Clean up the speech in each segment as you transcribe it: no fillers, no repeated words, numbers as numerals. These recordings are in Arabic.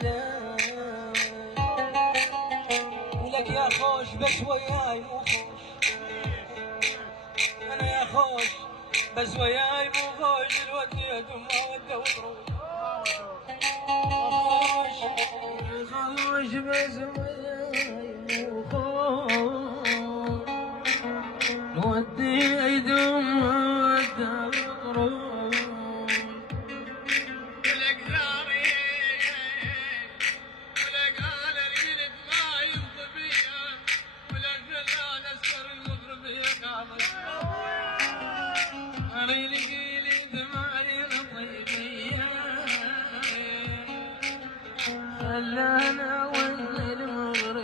ولك يا خوش بس وياي مو خوش، انا يا خوش بس وياي مو خوش، الوديت وما وده وطروش، خوش خوش بس وياي مو خوش، الوديت وما وده وطروش. خلانا والمغربية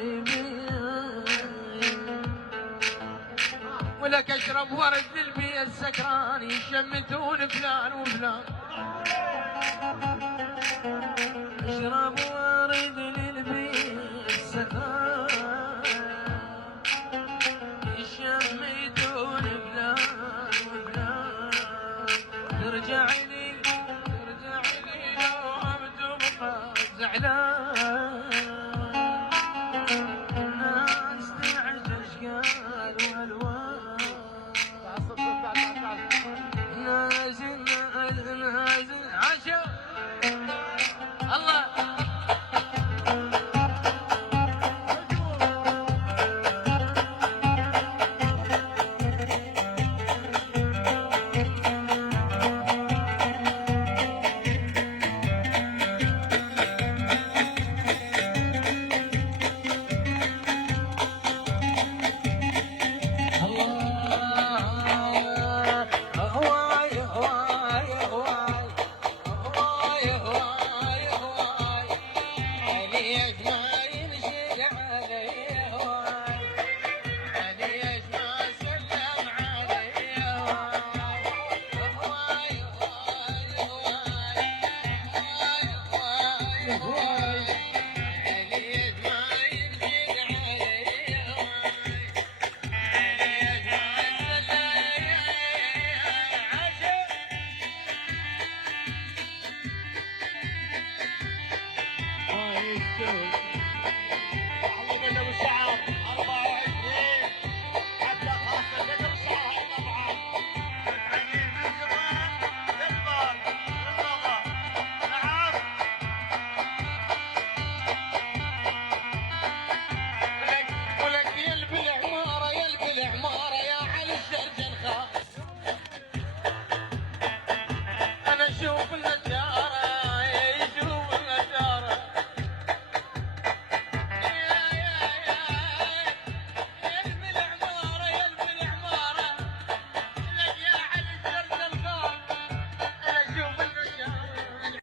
ولك اشرب ورد للبي السكران يشمتون فلان وفلان، اشرب ورد للبي السكران يشمتون فلان وفلان، ترجع لي لو عمت وبقى زعلان، الناس تعجش قالوا الوان، نازل عشا الله. Good.